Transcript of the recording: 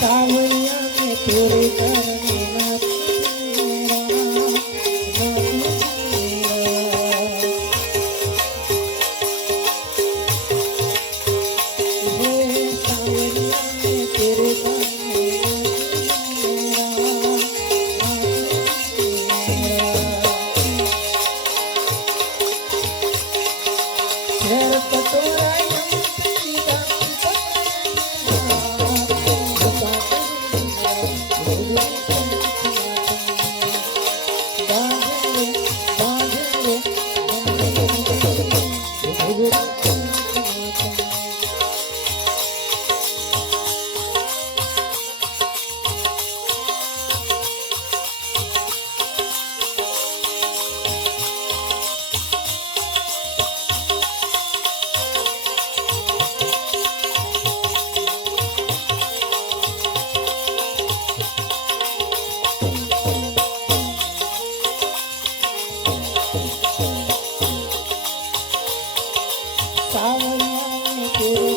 સાવૈયા ને પૂરી કરવાની Thank you. ಸಾವಯ